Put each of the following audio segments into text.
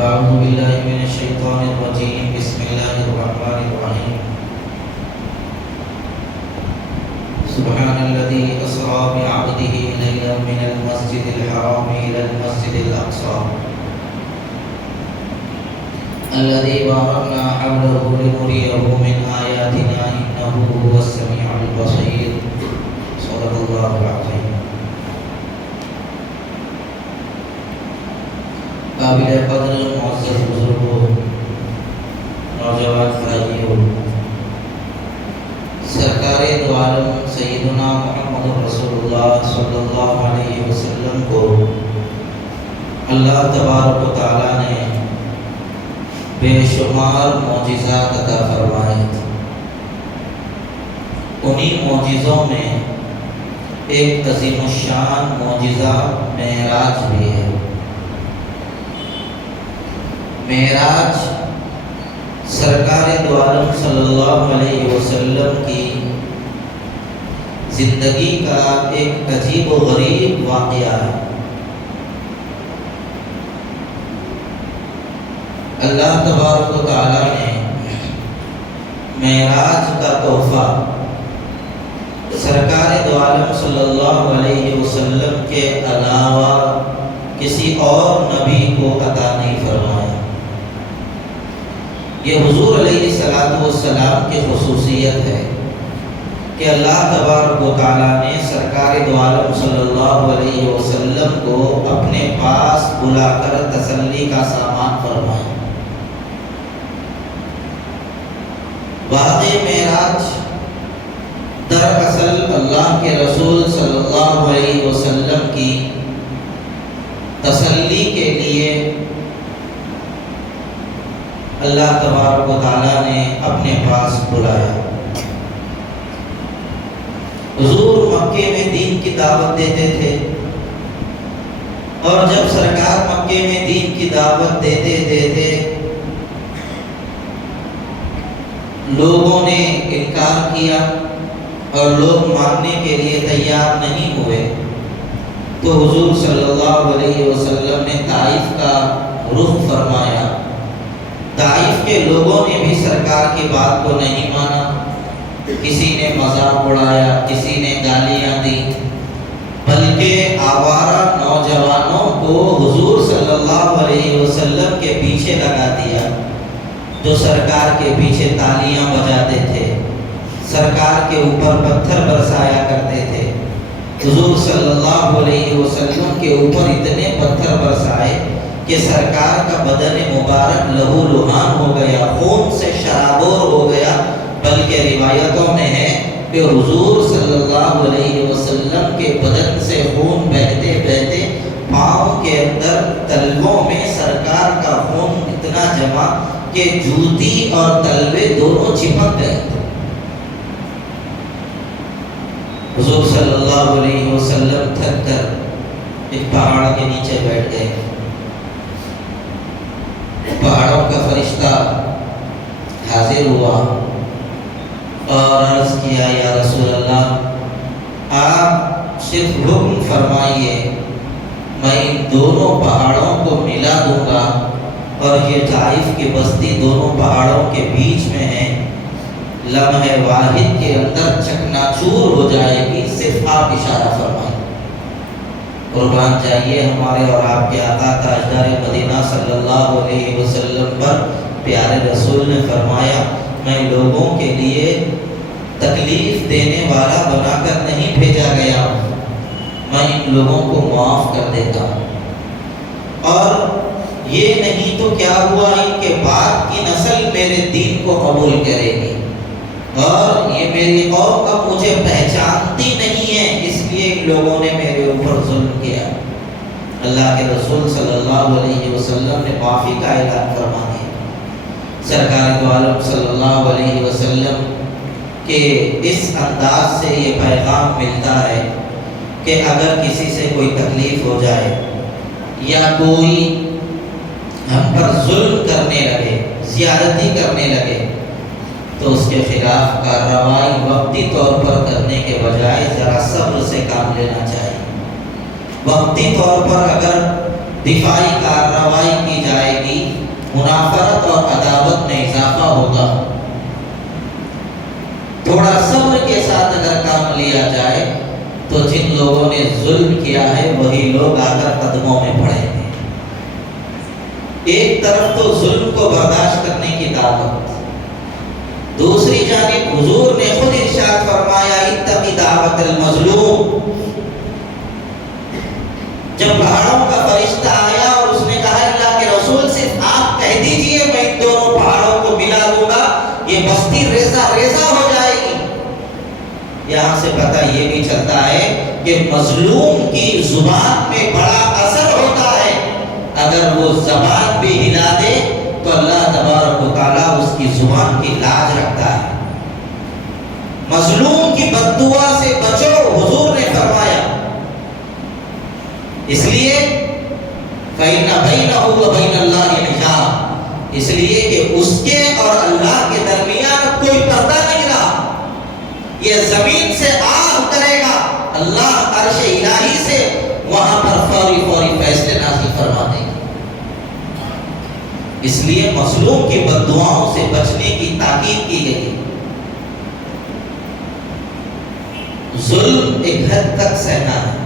أعوذ بالله من الشيطان الرجيم بسم الله الرحمن الرحيم سبحان الذي أسرى بعبده ليلا من المسجد الحرام إلى المسجد الأقصى الذي باركنا حوله لنريه من آياتنا إنه هو السميع البصير صدق الله العظيم. قابل قدر معزز بزرگوں، نوجوان بھائیوں، سرکار دو عالم سیدنا محمد رسول اللہ صلی اللہ علیہ وسلم کو اللہ تبارک و تعالیٰ نے بے شمار معجزات عطا فرمائے تھے. انہی معجزوں میں ایک عظیم الشان معجزہ معراج بھی ہے. معراج سرکار دو عالم صلی اللہ علیہ وسلم کی زندگی کا ایک عجیب و غریب واقعہ ہے. اللہ تبارک و تعالیٰ نے معراج کا تحفہ سرکار دو عالم صلی اللہ علیہ وسلم کے علاوہ کسی اور نبی کو عطا نہیں فرمایا. یہ حضور علیہ السلام کی خصوصیت ہے کہ اللہ تبارک و تعالیٰ نے سرکار دو عالم صلی اللہ علیہ وسلم کو اپنے پاس بلا کر تسلی کا سامان فرمایا. واقعہ معراج دراصل اللہ کے رسول صلی اللہ علیہ وسلم کی تسلی کے لیے اللہ تبارک و تعالیٰ نے اپنے پاس بلایا. حضور مکے میں دین کی دعوت دیتے تھے، اور جب سرکار مکے میں دین کی دعوت دیتے لوگوں نے انکار کیا اور لوگ ماننے کے لیے تیار نہیں ہوئے، تو حضور صلی اللہ علیہ وسلم نے طائف کا رخ فرمایا. طائف کے لوگوں نے بھی سرکار کی بات کو نہیں مانا. کسی نے مذاق اڑایا، کسی نے گالیاں دی، بلکہ آوارہ نوجوانوں کو حضور صلی اللہ علیہ وسلم کے پیچھے لگا دیا، جو سرکار کے پیچھے تالیاں بجاتے تھے، سرکار کے اوپر پتھر برسایا کرتے تھے. حضور صلی اللہ علیہ وسلم کے اوپر اتنے پتھر برسائے کہ سرکار کا بدن مبارک لہو لہان ہو گیا، خون سے شرابور ہو گیا. بلکہ روایتوں میں ہے کہ حضور صلی اللہ علیہ وسلم کے بدن سے خون بہتے بہتے پاؤں کے اندر تلووں میں سرکار کا خون اتنا جمع کہ جوتی اور تلوے دونوں چپک گئے. حضور صلی اللہ علیہ وسلم تھک کر ایک پہاڑ کے نیچے بیٹھ گئے. پہاڑوں کا فرشتہ حاضر ہوا اور عرض کیا، یا رسول اللہ، آپ صرف حکم فرمائیے، میں ان دونوں پہاڑوں کو ملا دوں گا، اور یہ طائف کی بستی دونوں پہاڑوں کے بیچ میں ہے، لمحہ واحد کے اندر چکناچور ہو جائے گی، صرف آپ اشارہ فرمائیں. قربان جائیے ہمارے اور آپ کے آقا تاجدار مدینہ صلی اللہ علیہ وسلم پر پیارے رسول نے فرمایا، میں لوگوں کے لیے تکلیف دینے والا بنا کر نہیں بھیجا گیا ہوں، میں ان لوگوں کو معاف کر دیتا ہوں. اور یہ نہیں تو کیا ہوا، ان کے بعد کی نسل میرے دین کو قبول کرے گی، اور یہ میری قوم اب مجھے پہچانتی نہیں ہے، اس لیے ان لوگوں نے میرے اوپر ظلم کیا. اللہ کے رسول صلی اللہ علیہ وسلم نے معافی کا اعلان فرما دیا. سرکار دو عالم صلی اللہ علیہ وسلم کے اس انداز سے یہ پیغام ملتا ہے کہ اگر کسی سے کوئی تکلیف ہو جائے یا کوئی ہم پر ظلم کرنے لگے، زیادتی کرنے لگے، تو اس کے خلاف کارروائی وقتی طور پر کرنے کے بجائے ذرا صبر سے کام لینا چاہیے. وقتی طور پر اگر دفاعی کارروائی کی جائے گی منافرت اور عداوت میں اضافہ ہوگا۔ تھوڑا صبر کے ساتھ اگر کام لیا جائے تو جن لوگوں نے ظلم کیا ہے وہی لوگ آ کر قدموں میں پڑیں گے۔ ایک طرف تو ظلم کو برداشت کرنے کی دعوت، دوسری جانب حضور نے خود ارشاد فرمایا اتقی دعوت المظلوم۔ جب پہاڑوں کا فرشتہ آیا اور اس نے کہا اللہ کے رسول صرف آپ کہہ دیجئے میں ان دونوں پہاڑوں کو ملا دوں گا، یہ بستی ریزہ ریزہ ہو جائے گی۔ یہاں سے پتہ یہ بھی چلتا ہے کہ مظلوم کی زبان میں بڑا اثر ہوتا ہے، اگر وہ زبان بھی ہلا دے تو اللہ تبارک و تعالیٰ اس کی زبان کی لاج رکھتا ہے۔ مظلوم کی بد دعا سے بچو، حضور نے فرمایا، اس لیے فَإِنَّ بَيْنَهُ وَبَيْنَ اللَّهِ حِجَابٌ، اس لیے کہ اس کے اور اللہ کے درمیان کوئی پردہ نہیں رہا۔ یہ زمین سے آہ کرے گا، اللہ عرش الہی سے وہاں پر فوری فوری فیصلے نازل فرما دے گا۔ اس لیے مظلوم کی بد دعاؤں سے بچنے کی تاکید کی گئی۔ ظلم ایک حد تک سہنا ہے،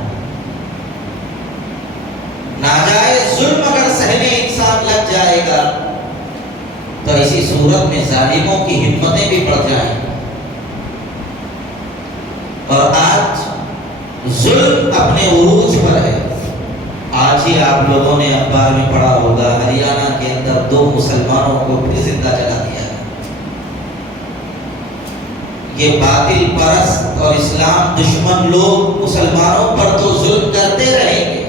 ناجائز ظلم اگر سہنے انسان لگ جائے گا تو اسی صورت میں ظالموں کی ہمتیں بھی بڑھ جائیں۔ اور آج ظلم اپنے عروج پر ہے۔ آج ہی آپ لوگوں نے اخبار میں پڑھا ہوگا ہریانہ کے اندر 2 مسلمانوں کو پھر زندہ جلا دیا ہے۔ یہ باطل پرست اور اسلام دشمن لوگ مسلمانوں پر تو ظلم کرتے رہیں گے،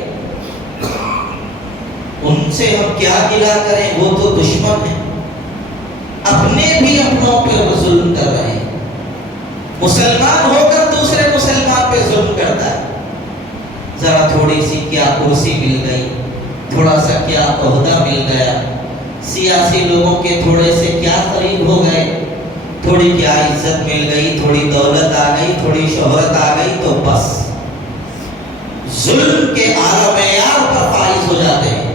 ان سے ہم کیا گلہ کریں، وہ تو دشمن ہیں، اپنے بھی اپنوں پر ظلم کر رہے ہیں۔ مسلمان ہو کر دوسرے مسلمان پہ ظلم کرتا ہے۔ ذرا تھوڑی سی کیا کرسی مل گئی، تھوڑا سا کیا عہدہ مل گیا، سیاسی لوگوں کے تھوڑے سے کیا قریب ہو گئے، تھوڑی کیا عزت مل گئی، تھوڑی دولت آ گئی، تھوڑی شہرت آ گئی، تو بس ظلم کے اعلی معیار پر فائز ہو جاتے ہیں۔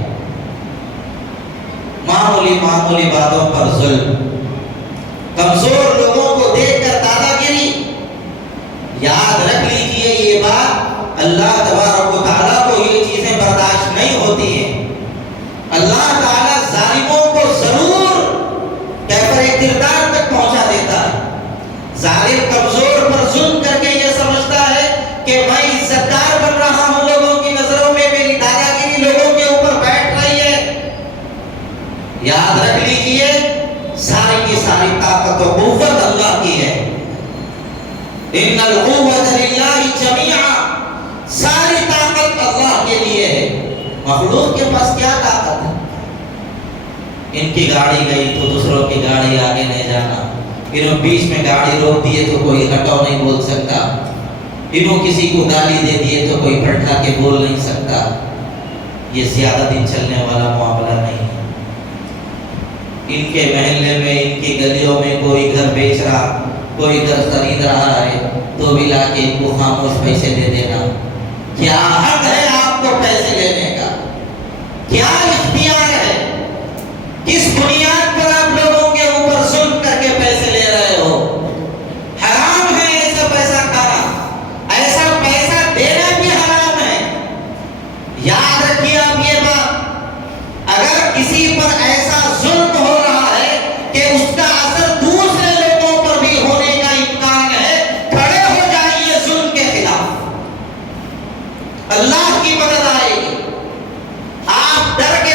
معمولی باتوں پر ظلم، کمزور لوگوں کو دیکھ کر دادا گیری۔ یاد رکھ لیجئے یہ بات، اللہ تبارک و تعالیٰ کو یہ چیزیں برداشت نہیں ہوتی ہیں۔ اللہ تعالیٰ ظالموں کو ضرور کیفر کردار تک پہنچا دیتا ہے۔ ظالم کمزور پر ظلم کر کے یہ سمجھتا ہے کہ میں عزت دار بن رہا ہوں لوگوں کی نظروں میں، میری دادا گیری لوگوں کے اوپر بیٹھ رہی ہے۔ یاد رکھ لیجئے ساری کی ساری طاقت و قوت اللہ کی ہے۔ ان القوت للہ جمیعا، ساری طاقت اللہ کے لیے ہے، مخلوق کے پاس کیا طاقت ہے؟ ان کی گاڑی گئی تو دوسروں کی گاڑی آگے نہیں جانا، انہوں بیچ میں گاڑی روک دیے تو کوئی ہٹو نہیں بول سکتا، انہوں کسی کو گالی دے دیے تو کوئی بڑھا کے بول نہیں سکتا۔ یہ زیادہ دن چلنے والا معاملہ نہیں ہے۔ ان کے محلے میں، ان کی گلیوں میں کوئی گھر بیچ رہا، کوئی گھر خرید رہا ہے تو بھی لا کے ان کو خاموش پیسے دے دینا۔ کیا حق ہے آپ کو پیسے لینے کا؟ کیا اختیار ہے؟ کس بنیاد پر آپ لوگوں کے اوپر ظلم کر کے پیسے لے رہے ہو؟ حرام ہے ایسا پیسہ کھانا، ایسا پیسہ دینا بھی حرام ہے۔ یاد رکھیے آپ یہ بات، اگر کسی پر ایسا ظلم ہو رہا ہے کہ اس کا اثر دوسرے لوگوں پر بھی ہونے کا امکان ہے، کھڑے ہو جائیے ظلم کے خلاف، اللہ کی مدد آئے گی۔ آپ ڈر کے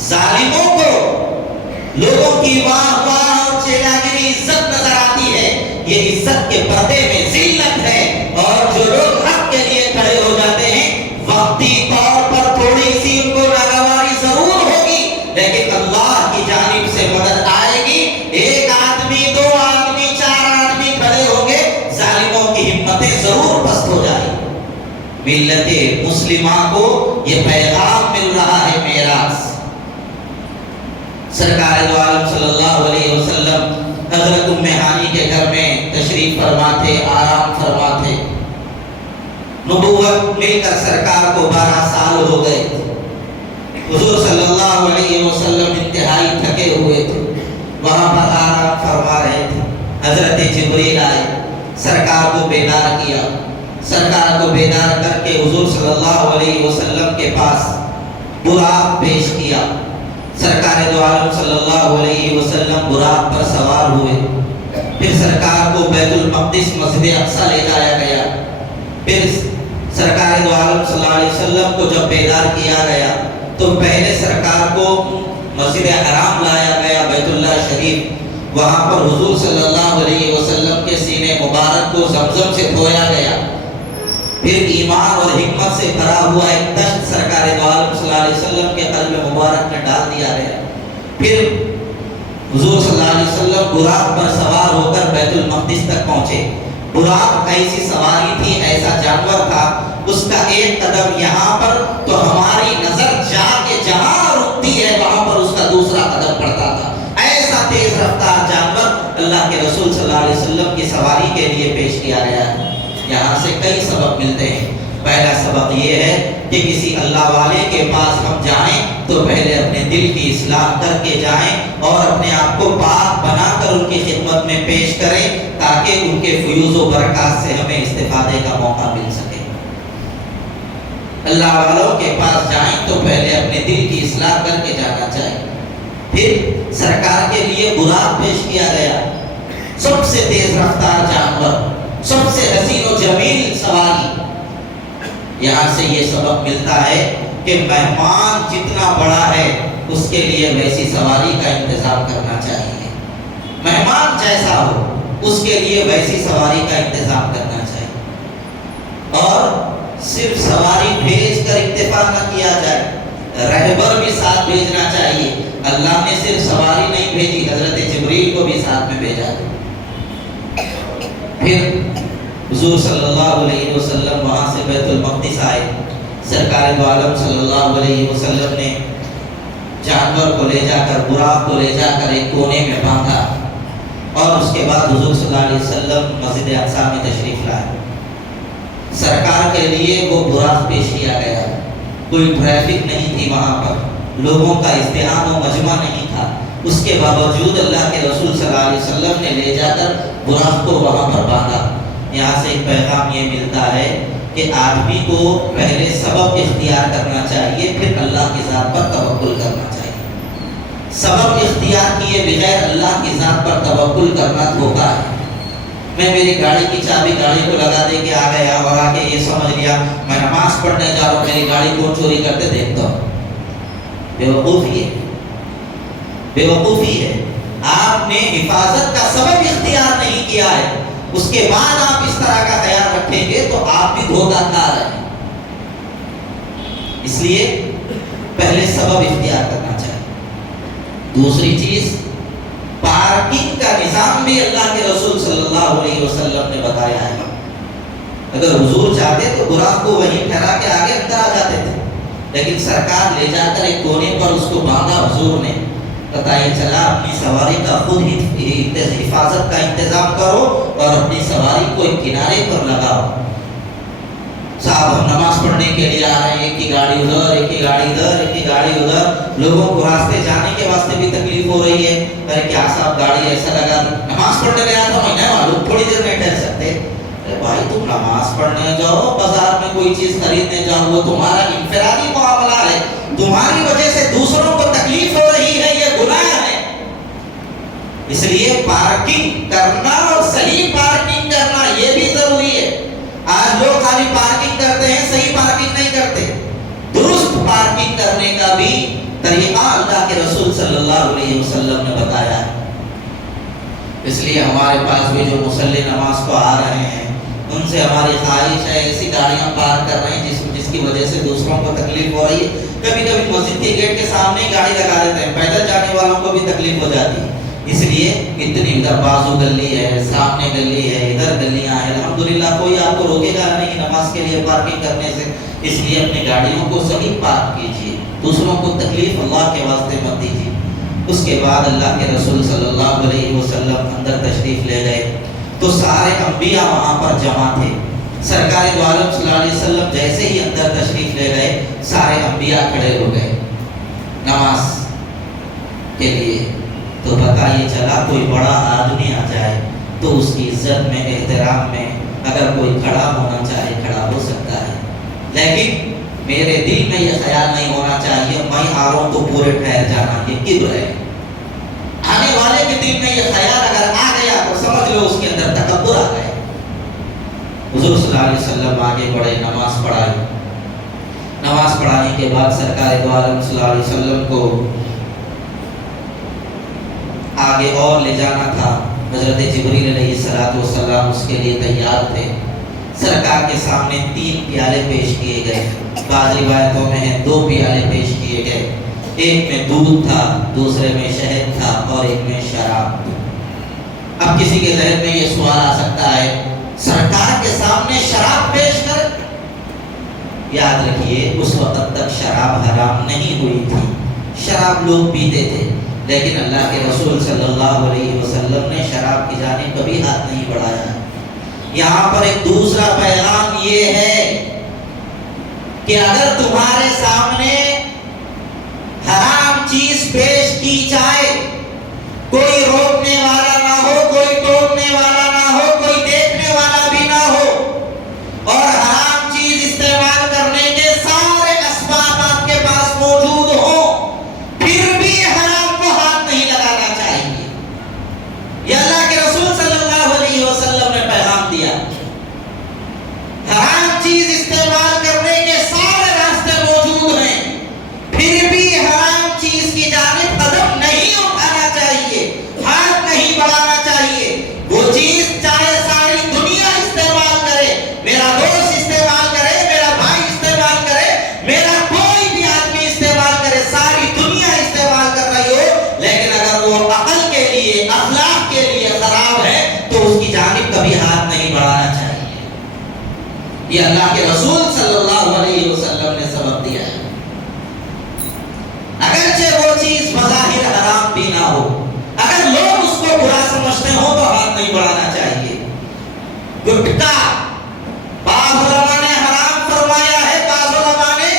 ظالموں کو لوگوں کی واہ واہ اور چیلاگیری عزت نظر آتی ہے، یہ عزت کے پردے میں ذلت ہے، اور جو لوگ حق کے لیے کھڑے ہو جاتے ہیں وقتی طور پر تھوڑی سی ان کو ناگواری ضرور ہوگی، لیکن اللہ کی جانب سے مدد آئے گی۔ ایک آدمی، دو آدمی، چار آدمی کھڑے ہوں گے، ظالموں کی ہمتیں ضرور پست ہو جائیں۔ ملت مسلمہ کو یہ پیغام مل رہا ہے میراث۔ سرکار دو عالم صلی اللہ علیہ وسلم حضرت ام ہانی کے گھر میں تشریف فرما تھے، آرام فرما تھے۔ نبوت مل کر سرکار کو 12 سال ہو گئے تھے۔ حضور صلی اللہ علیہ وسلم انتہائی تھکے ہوئے تھے، وہاں پر آرام فرما رہے تھے۔ حضرت جبریل آئے، سرکار کو بیدار کیا، سرکار کو بیدار کر کے حضور صلی اللہ علیہ وسلم کے پاس براق پیش کیا۔ سرکار دو عالم صلی اللہ علیہ وسلم براق پر سوار ہوئے، پھر سرکار کو بیت المقدس مسجد اقصی لے جایا گیا۔ پھر سرکار دو عالم صلی اللہ علیہ وسلم کو جب بیدار کیا گیا تو پہلے سرکار کو مسجد حرام لایا گیا، بیت اللہ شریف، وہاں پر حضور صلی اللہ علیہ وسلم کے سینے مبارک کو زمزم سے دھویا گیا۔ پھر ایمان اور حکمت سے بھرا ہوا ایک دشت سرکار دو عالم صلی اللہ علیہ وسلم کے قلب مبارک میں ڈال دیا گیا۔ پھر حضور صلی اللہ علیہ وسلم براق پر سوار ہو کر بیت المقدس تک پہنچے۔ براق ایسی سواری تھی، ایسا جانور تھا، اس کا ایک قدم یہاں پر تو ہماری نظر جا کے جہاں رکتی ہے وہاں پر اس کا دوسرا قدم پڑتا تھا۔ ایسا تیز رفتار جانور اللہ کے رسول صلی اللہ علیہ وسلم کی سواری کے لیے پیش کیا گیا ہے۔ یہاں سے کئی سبق ملتے ہیں۔ پہلا سبق یہ ہے کہ کسی اللہ والے کے پاس ہم جائیں تو پہلے اپنے دل کی اصلاح کر کے جائیں اور اپنے آپ کو پاک بنا کر ان کی خدمت میں پیش کریں، تاکہ ان کے فیوز و برکات سے ہمیں استفادے کا موقع مل سکے۔ اللہ والوں کے پاس جائیں تو پہلے اپنے دل کی اصلاح کر کے جانا چاہیے۔ پھر سرکار کے لیے براق پیش کیا گیا، سب سے تیز رفتار جانور، سب سے حسین و جمیل سواری۔ یہاں سے یہ سبق ملتا ہے کہ مہمان جتنا بڑا ہے اس کے لیے ویسی سواری کا انتظام کرنا چاہیے۔ مہمان جیسا ہو اس کے لیے ویسی سواری کا انتظام کرنا چاہیے، اور صرف سواری بھیج کر اکتفا نہ کیا جائے، رہبر بھی ساتھ بھیجنا چاہیے۔ اللہ نے صرف سواری نہیں بھیجی، حضرت جبریل کو بھی ساتھ میں بھیجا۔ پھر حضور صلی اللہ علیہ وسلم وہاں سے بیت المقدس آئے۔ سرکار دو عالم صلی اللہ علیہ وسلم نے جانور کو لے جا کر، براق کو لے جا کر ایک کونے میں باندھا، اور اس کے بعد حضور صلی اللہ علیہ وسلم مسجد اقصی میں تشریف لائے۔ سرکار کے لیے وہ براق پیش کیا گیا، کوئی ٹریفک نہیں تھی وہاں پر، لوگوں کا ازدحام و مجمع نہیں تھا، اس کے باوجود اللہ کے رسول صلی اللہ علیہ وسلم نے لے جا کر براق کو وہاں پر باندھا۔ یہاں سے ایک پیغام یہ ملتا ہے کہ آدمی کو پہلے سبب اختیار کرنا چاہیے، پھر اللہ کی ذات پر توکل کرنا چاہیے۔ سبب اختیار کیے بغیر اللہ کی ذات پر توکل کرنا دھوکا ہے۔ میں میری گاڑی کی چابی گاڑی کو لگا دے کے آ گیا اور آ کے یہ سمجھ لیا میں نماز پڑھنے جا رہا ہوں، میری گاڑی کون چوری کرتے دیکھتا ہوں، بیوقوفی ہے، بیوقوفی ہے۔ آپ نے حفاظت کا سبب اختیار نہیں کیا ہے، اس کے بعد آپ اس طرح کا خیال رکھیں گے تو آپ بھی دھوکہ کار ہیں۔ اس لیے پہلے سبب اختیار کرنا چاہیے۔ دوسری چیز، پارکنگ کا نظام بھی اللہ کے رسول صلی اللہ علیہ وسلم نے بتایا ہے۔ اگر حضور چاہتے تو براق کو وہیں ٹھہرا کے آگے اندر آ جاتے تھے، لیکن سرکار لے جا کر ایک کونے پر اس کو باندھا حضور نے، بتائیے چلا اپنی سواری کا خود حفاظت کا انتظام کرو اور اپنی سواری کو ایک کنارے پر لگاؤ۔ صاحب ہم نماز پڑھنے کے لیے آ رہے ہیں، ایک کی گاڑی ادھر، ایک کی گاڑی ادھر، ایک کی گاڑی ادھر، لوگوں کو راستے جانے کے واسطے بھی تکلیف ہو رہی ہے۔ ارے کیا صاحب گاڑی ایسا لگا دی، نماز پڑھنے گیا تھا میں معلوم تھوڑی دیر نہیں ٹھہر سکتے۔ ارے بھائی تم نماز پڑھنے جاؤ، بازار میں کوئی چیز خریدنے جاؤ، وہ تمہارا انفرادی معاملہ ہے، تمہاری وجہ سے دوسروں کو تکلیف ہو رہی ہے، یہ گناہ ہے۔ اس لیے پارکنگ کرنا اور صحیح پارکنگ کرنا یہ بھی ضروری ہے۔ آج لوگ خالی پارکنگ کرتے ہیں، صحیح پارکنگ نہیں کرتے۔ درست پارکنگ کرنے کا بھی طریقہ اللہ کے رسول صلی اللہ علیہ وسلم نے بتایا ہے۔ اس لیے ہمارے پاس بھی جو مصلی نماز کو آ رہے ہیں ان سے ہماری خواہش ہے، ایسی گاڑیاں پارک کر رہے ہیں جس کی وجہ سے دوسروں کو تکلیف ہو رہی ہے۔ کبھی کبھی مسجد کے گیٹ کے سامنے ہی گاڑی لگا دیتے ہیں، پیدل جانے والوں کو بھی تکلیف ہو جاتی ہے۔ اس لیے اتنی ادھر بازو گلی ہے، سامنے گلی ہے، ادھر گلیاں ہیں، الحمدللہ کوئی آپ کو روکے گا نہیں نماز کے لیے پارکنگ کرنے سے۔ اس لیے اپنی گاڑیوں کو صحیح پارک کیجیے، دوسروں کو تکلیف اللہ کے واسطے مت دیجیے۔ اس کے بعد اللہ کے رسول صلی اللہ علیہ وسلم اندر تشریف لے گئے تو سارے انبیاء وہاں پر جمع تھے۔ سرکار دو عالم صلی اللہ علیہ وسلم جیسے ہی اندر تشریف لے گئے سارے انبیاء کھڑے ہو گئے نماز کے لیے۔ تو پتہ یہ چلا کوئی بڑا آدمی آ جائے تو اس کی عزت میں، احترام میں اگر کوئی کھڑا ہونا چاہے کھڑا ہو سکتا ہے، لیکن میرے دل میں یہ خیال نہیں ہونا چاہیے میں آ رہا ہوں تو پورے ٹھہر جانا، یہ کبر ہے۔ آنے والے کے دل میں یہ خیال اگر آ گیا تو سمجھ لو اس کے اندر تکبر آ گئے۔ حضور صلی اللہ علیہ وسلم آگے بڑھے، نماز پڑھائی۔ نماز پڑھانے کے بعد سرکار دو عالم صلی اللہ علیہ وسلم کو آگے اور لے جانا تھا۔ حضرت جبریل علیہ السلام اس کے لیے تیار تھے۔ سرکار کے سامنے 3 پیالے پیش کیے گئے، بعض روایتوں میں ہیں 2 پیالے پیش کیے گئے، ایک میں دودھ تھا، دوسرے میں شہد تھا اور ایک میں شراب۔ اب کسی کے ذہن میں یہ سوال آ سکتا ہے سرکار کے سامنے شراب پیش کر؟ یاد رکھیے اس وقت تک شراب حرام نہیں ہوئی تھی، شراب لوگ پیتے تھے، لیکن اللہ کے رسول صلی اللہ علیہ وسلم نے شراب کی جانب کبھی ہاتھ نہیں بڑھایا۔ یہاں پر ایک دوسرا پیغام یہ ہے کہ اگر تمہارے سامنے حرام چیز پیش کی جائے، کوئی روکنے والا نہ ہو، کوئی ٹوکنے والا نہ ہو، کوئی دیکھنے والا بھی نہ ہو، اور حرام چیز استعمال کرنے کے سارے اسباب آپ کے پاس موجود ہوں، پھر بھی حرام کو ہاتھ نہیں لگانا چاہیے۔ یہ اللہ کے رسول صلی اللہ علیہ وسلم نے پیغام دیا۔ حرام چیز استعمال کرنے کے سارے راستے موجود ہیں، پھر بھی حرام چیز کی جانب قدم نہیں اٹھانا چاہیے، ہاتھ نہیں بڑھانا چاہیے۔ وہ چیز چاہے ساری دنیا استعمال کرے، میرا دوست استعمال کرے، میرا بھائی استعمال کرے، میرا کوئی بھی آدمی استعمال کرے، ساری دنیا استعمال کر رہی ہو، لیکن اگر وہ عقل کے لیے، اخلاق کے لیے خراب ہے تو اس کی جانب کبھی ہاتھ نہیں بڑھانا چاہیے۔ یہ اللہ کے رسول صلی اللہ علیہ وسلم نے سبق دیا ہے۔ اگرچہ وہ چیز بظاہر حرام بھی نہ ہو، اگر لوگ اس کو برا سمجھتے ہو تو ہاتھ نہیں بڑھانا چاہیے۔ گٹکا بعض علماء نے حرام فرمایا ہے، بعض علماء نے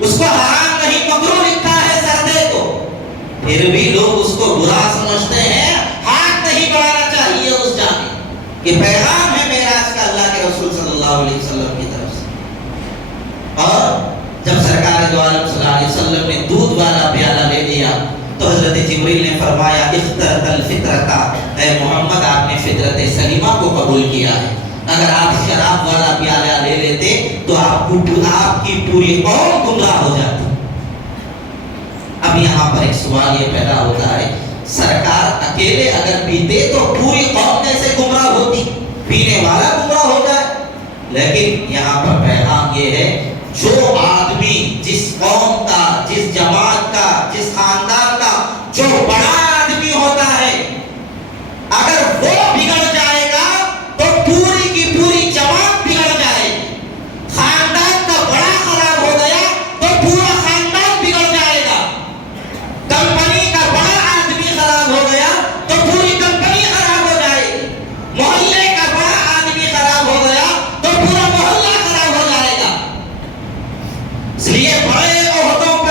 اس کو حرام نہیں مکروہ لکھا ہے سردے کو، پھر بھی لوگ اس کو برا سمجھتے ہیں، ہاتھ نہیں بڑھانا چاہیے اس جانب۔ یہ پیغام ہے معراج کا اللہ کے رسول صلی اللہ علیہ وسلم کی طرف سے۔ اور جب سرکار دو عالم صلی اللہ علیہ وسلم نے دودھ والا پیالہ لے لیا تو حضرت جبریل نے فرمایا اخترت الفطرتا، اے محمد آپ نے فطرت سلیمہ کو قبول کیا ہے۔ اگر آپ شراب والا پیالہ لے لیتے تو آپ کی پوری قوم گمراہ ہو جاتی۔ اب یہاں پر ایک سوال یہ پیدا ہوتا ہے سرکار اکیلے اگر پیتے تو پوری قوم کیسے گمراہ ہوتی، پینے والا گمراہ ہو جائے؟ لیکن یہاں پر پیغام یہ ہے جو آدمی جس قوم کا، جس جماعت کا، جس خاندان کا جو بڑا آدمی ہوتا ہے، اگر وہ بگڑ جائے گا تو پوری کی پوری جماعت بگڑ جائے گی۔ خاندان کا بڑا خراب ہو گیا تو پورا خاندان بگڑ جائے گا۔ کمپنی کا بڑا آدمی خراب ہو گیا تو پوری کمپنی خراب ہو جائے گی۔ محلے کا بڑا آدمی خراب ہو گیا تو پورا محلہ خراب ہو جائے گا۔ اس لیے بڑے عہدوں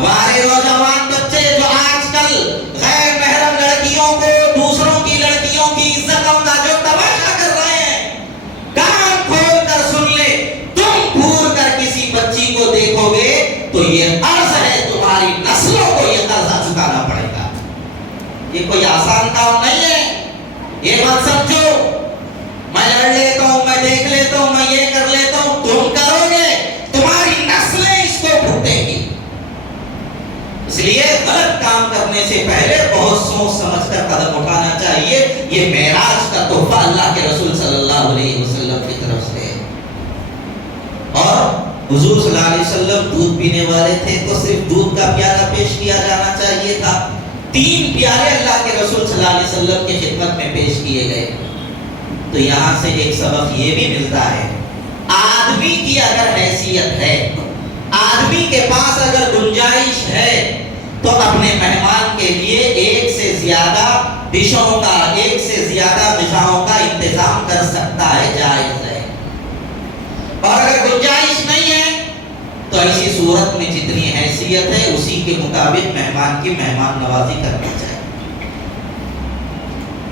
ہمارے نوجوان بچے جو آج کل غیر محرم لڑکیوں کو، دوسروں کی لڑکیوں کی عزتوں کا جو تماشا کر رہے ہیں، کان کھول کر سن لے، تم گھور کر کسی بچی کو دیکھو گے تو یہ قرض ہے، تمہاری نسلوں کو یہ قرضہ چکانا پڑے گا۔ یہ کوئی آسان کام نہیں ہے، یہ مت سمجھو میں لڑ لیتا ہوں، میں دیکھ لیتا ہوں، میں یہ کر لیتا ہوں۔ تم کرو گے، تمہاری نسلیں اس کو بھگتیں گی۔ اس لیے غلط کام کرنے سے پہلے بہت سوچ سمجھ کر قدم اٹھانا چاہیے۔ یہ معراج کا تحفہ اللہ کے رسول صلی اللہ علیہ وسلم کی طرف سے ہے۔ اور حضور صلی اللہ علیہ وسلم دودھ پینے والے تھے تو صرف دودھ کا پیالہ پیش کیا جانا چاہیے تھا، 3 پیالے اللہ کے رسول صلی اللہ علیہ وسلم کی خدمت میں پیش کیے گئے۔ تو یہاں سے ایک سبق یہ بھی ملتا ہے، آدمی کی اگر حیثیت ہے، آدمی کے پاس اگر گنجائش ہے تو اپنے مہمان کے لیے ایک سے زیادہ ڈشوں کا، ایک سے زیادہ غذاؤں کا انتظام کر سکتا ہے، جائز ہے۔ اور اگر گنجائش نہیں ہے تو ایسی صورت میں جتنی حیثیت ہے اسی کے مطابق مہمان کی مہمان نوازی کرنی چاہیے۔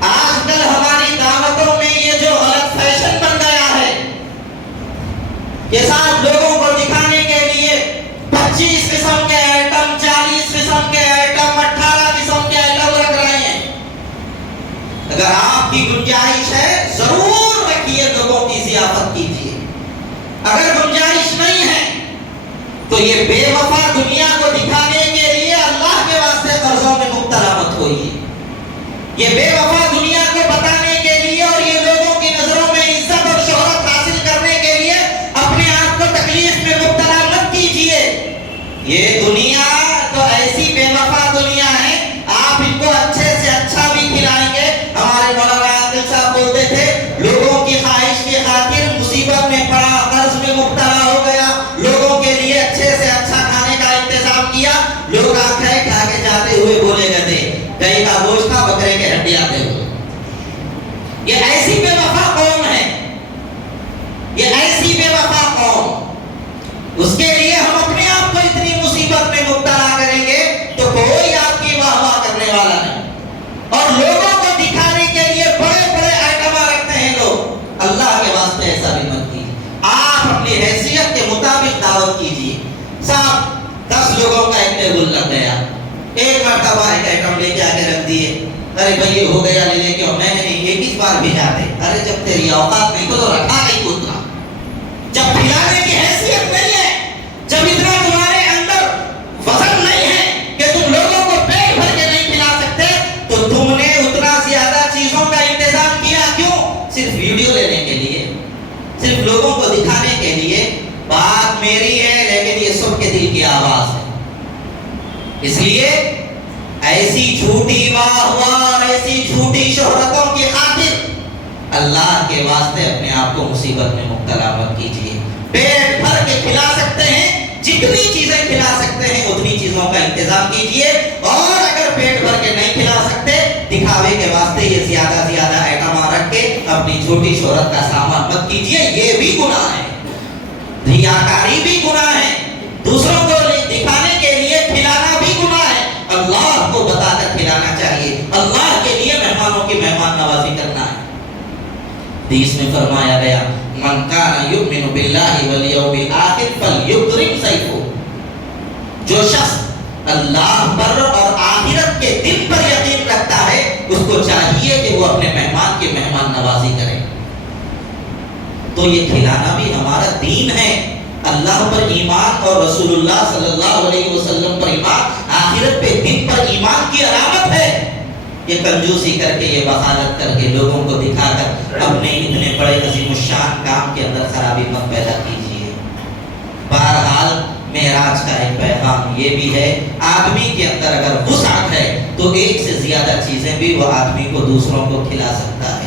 آج کل ہماری دعوتوں میں یہ جو غلط فیشن بن گیا ہے کہ صاحب لوگوں کو دکھانے کے لیے 25 قسم کے آئٹم، 40 قسم کے آئٹم، 18 قسم کے آئٹم رکھ رہے ہیں۔ اگر آپ کی گنجائش ہے ضرور رکھیے، لوگوں کی ضیافت کیجیے۔ اگر گنجائش نہیں ہے تو یہ بے وفا دنیا کو دکھانے کے لیے اللہ کے واسطے قرضوں میں مبتلا مت ہوئیے۔ یہ بے وفا دنیا کو بتانے کے لیے اور یہ لوگوں کی نظروں میں عزت اور شہرت حاصل کرنے کے لیے اپنے آپ کو تکلیف میں مبتلا مت کیجیے۔ یہ دنیا تو ایسی بے وفا دنیا ہے، آپ ان کو اچھے سے اچھا بھی کھلائیں گے۔ ہمارے مولانا عادل صاحب بولتے تھے، لوگوں کی خواہش کی خاطر مصیبت میں پڑا، قرض میں مبتلا ہو گیا، لوگوں کے لیے اچھے سے اچھا کھانے کا انتظام کیا، لوگ آنکھیں کھا کے جاتے ہوئے بولے گئے تھے گائے کا گوشت تھا، بکرے کے ہڈیاں تھے۔ یہ ایسی بے وفا قوم ہے، یہ ایسی بے وفا قوم، اس کے لیے ہم اپنے آپ کو اتنی مصیبت میں مبتلا کریں گے تو کوئی آپ کی واہ واہ کرنے والا نہیں۔ اور لوگوں کو دکھانے کے لیے بڑے بڑے آئٹم رکھتے ہیں لوگ، اللہ کے واسطے ایسا بھی مت کیجیے۔ آپ اپنی حیثیت کے مطابق دعوت کیجیے۔ صاحب 10 لوگوں کا ایک ٹیبل لگ گیا، ایک مرتبہ ایک آئٹم لے کے آ کے رکھ دیے، ارے بھائی یہ ہو گیا لے کے، میں نے نہیں، ایک ہی بار بھی جاتے، ارے جب تیری اوقات نہیں تو رکھا نہیں اتنا، جب کھلانے کی حیثیت نہیں ہے، جب اتنا تمہارے اندر وزن نہیں ہے کہ تم لوگوں کو پیٹ بھر کے نہیں کھلا سکتے، تو تم نے اتنا زیادہ چیزوں کا انتظام کیا کیوں؟ صرف ویڈیو لینے کے لیے، صرف لوگوں کو دکھانے کے لیے۔ بات میری ہے لیکن یہ سب کے دل کی آواز ہے۔ اس لیے ایسی جھوٹی واہ ایسی جھوٹی شہرتوں کی خاطر اللہ کے واسطے اپنے آپ کو مصیبت میں مبتلا مت کیجیے۔ پیٹ بھر کے کھلا سکتے ہیں، جتنی چیزیں کھلا سکتے ہیں اتنی چیزوں کا انتظام کیجیے، اور اگر پیٹ بھر کے نہیں کھلا سکتے، دکھاوے کے واسطے یہ زیادہ آئٹم رکھ کے اپنی چھوٹی شہرت کا سامان مت کیجیے۔ یہ بھی گناہ ہے، ریاکاری بھی گناہ ہے، دوسروں کو دکھانے کے لیے کھلانا بھی گناہ ہے۔ اللہ کو بتا کر کھلانا چاہیے، اللہ کے لیے مہمانوں کی مہمان نوازی کرنا ہے۔ حدیث میں فرمایا گیا، من کان یؤمن باللہ والیوم الآخر فلیکرم ضیفہ، جو شخص اللہ پر اور آخرت کے دن پر یقین رکھتا ہے اس کو چاہیے کہ وہ اپنے مہمان کی مہمان نوازی کرے۔ تو یہ کھلانا بھی ہمارا دین ہے، اللہ پر ایمان اور رسول اللہ صلی اللہ علیہ وسلم پر ایمان، آخرت پہ دن پر ایمان کی علامت ہے۔ یہ کنجوسی کر کے، یہ بخالت کر کے، لوگوں کو دکھا کر اپنے اتنے بڑے عظیم الشان کام کے اندر خرابی مت پیدا کیجیے۔ بہرحال معراج کا ایک پیغام یہ بھی ہے، آدمی کے اندر اگر وسعت ہے تو ایک سے زیادہ چیزیں بھی وہ آدمی کو دوسروں کو کھلا سکتا ہے۔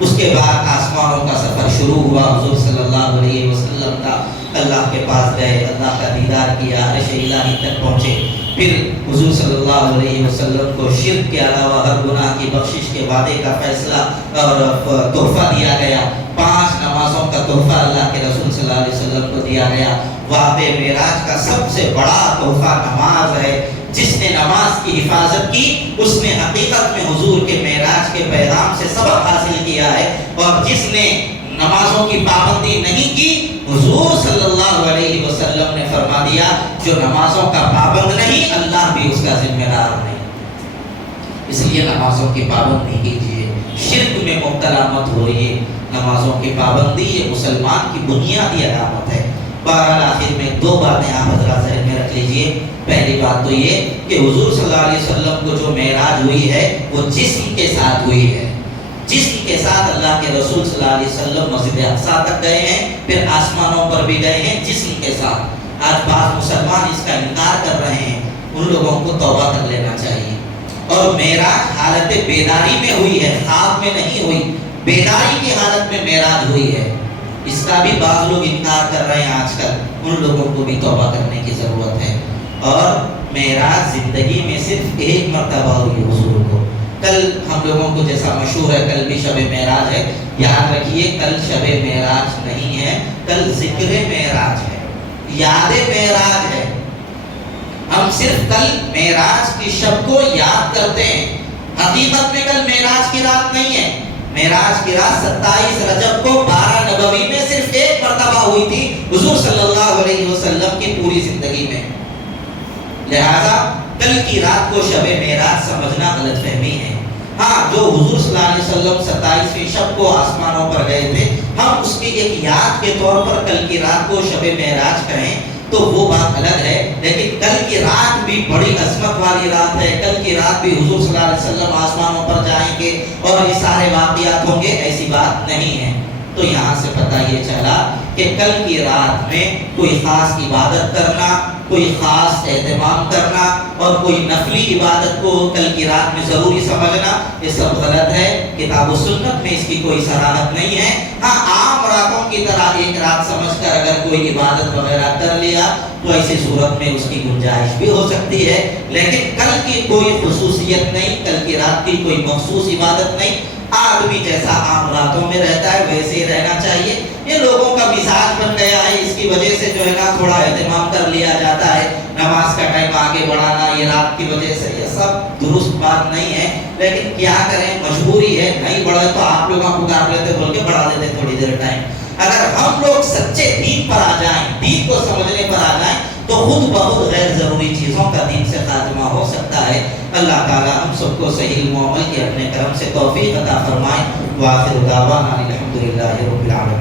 اس کے بعد آسمانوں کا سفر شروع ہوا، حضور صلی اللہ علیہ وسلم کا اللہ کے پاس گئے، اللہ کا دیدار کیا، عرش الہی تک پہنچے۔ پھر حضور صلی اللہ علیہ وسلم کو شرک کے علاوہ ہر گناہ کی بخشش کے وعدے کا فیصلہ اور تحفہ دیا گیا۔ 5 نمازوں کا تحفہ اللہ کے رسول صلی اللہ علیہ وسلم کو دیا گیا۔ واقعہ معراج کا سب سے بڑا تحفہ نماز ہے۔ نماز کی حفاظت کی، اس نے حقیقت میں حضور کے معراج کے پیغام سے سبق حاصل کیا ہے، اور جس نے نمازوں کی پابندی نہیں کی، حضور صلی اللہ علیہ وسلم نے فرما دیا جو نمازوں کا پابند نہیں اللہ بھی اس کا ذمہ دار نہیں۔ اس لیے نمازوں کی پابندی کیجیے، شرک میں مبتلا مت ہوئیے۔ نمازوں کی پابندی یہ مسلمان کی بنیادی علامت ہے۔ بہرحال آخر میں دو باتیں آپ حضرات ذہن میں رکھ لیجئے۔ پہلی بات تو یہ کہ حضور صلی اللہ علیہ وسلم کو جو معراج ہوئی ہے وہ جسم کے ساتھ ہوئی ہے، جسم کے ساتھ اللہ کے رسول صلی اللہ علیہ وسلم مسجد اقصیٰ تک گئے ہیں، پھر آسمانوں پر بھی گئے ہیں جسم کے ساتھ۔ آج بعض مسلمان اس کا انکار کر رہے ہیں، ان لوگوں کو توبہ کر لینا چاہیے۔ اور معراج حالت بیداری میں ہوئی ہے، خواب میں نہیں ہوئی، بیداری کی حالت میں معراج ہوئی ہے۔ اس کا بھی بعض لوگ انکار کر رہے ہیں آج کل، ان لوگوں کو بھی توبہ کرنے کی ضرورت ہے۔ اور معراج زندگی میں صرف ایک مرتبہ ہوئی حضور کو۔ کل ہم لوگوں کو جیسا مشہور ہے کل بھی شب معراج ہے، یاد رکھیے کل شب معراج نہیں ہے، کل ذکر معراج ہے، یاد معراج ہے۔ ہم صرف کل معراج کی شب کو یاد کرتے ہیں، حقیقت میں کل معراج کی رات نہیں ہے۔ معراج کی رات 27 رجب کو 12 نبوی میں صرف ایک مرتبہ ہوئی تھی حضور صلی اللہ علیہ وسلم کی پوری زندگی میں۔ لہذا کل کی رات کو شب معراج سمجھنا غلط فہمی ہے۔ ہاں، جو حضور صلی اللہ علیہ وسلم 27ویں شب کو آسمانوں پر گئے تھے، ہم اس کی ایک یاد کے طور پر کل کی رات کو شب معراج کہیں تو وہ بات الگ ہے، لیکن کل کی رات بھی بڑی عظمت والی رات ہے۔ کل کی رات بھی حضور صلی اللہ علیہ وسلم آسمانوں پر جائیں گے اور یہ سارے واقعات ہوں گے، ایسی بات نہیں ہے۔ تو یہاں سے پتہ یہ چلا کہ کل کی رات میں کوئی خاص عبادت کرنا، کوئی خاص اہتمام کرنا اور کوئی نفلی عبادت کو کل کی رات میں ضروری سمجھنا، یہ سب غلط ہے۔ کتاب و سنت میں اس کی کوئی صراحت نہیں ہے۔ ہاں، عام راتوں کی طرح ایک رات سمجھ کر اگر کوئی عبادت وغیرہ کر لیا تو ایسی صورت میں اس کی گنجائش بھی ہو سکتی ہے، لیکن کل کی کوئی خصوصیت نہیں، کل کی رات کی کوئی مخصوص عبادت نہیں۔ آدمی جیسا عام راتوں میں رہتا ہے ویسے ہی رہنا چاہیے۔ یہ لوگوں کا مزاج بن گیا ہے، اس کی وجہ سے جو ہے نا تھوڑا اہتمام کر لیا جاتا ہے، نماز کا ٹائم آگے بڑھانا یہ رات کی وجہ سے، یہ سب درست بات نہیں ہے۔ لیکن کیا کریں، مجبوری ہے، نہیں بڑھے تو آپ لوگ پکار لیتے بول کے بڑھا دیتے تھوڑی دیر ٹائم۔ اگر ہم لوگ سچے دین پر آ جائیں، دین کو سمجھنے پر آ جائیں تو خود بخود غیر ضروری چیزوں کا دین سے خاتمہ ہو سکتا ہے۔ اللہ تعالی ہم سب کو صحیح علم و عمل کی اپنے کرم سے توفیق عطا فرمائے۔ وآخر دعوانا الحمدللہ رب العالمین۔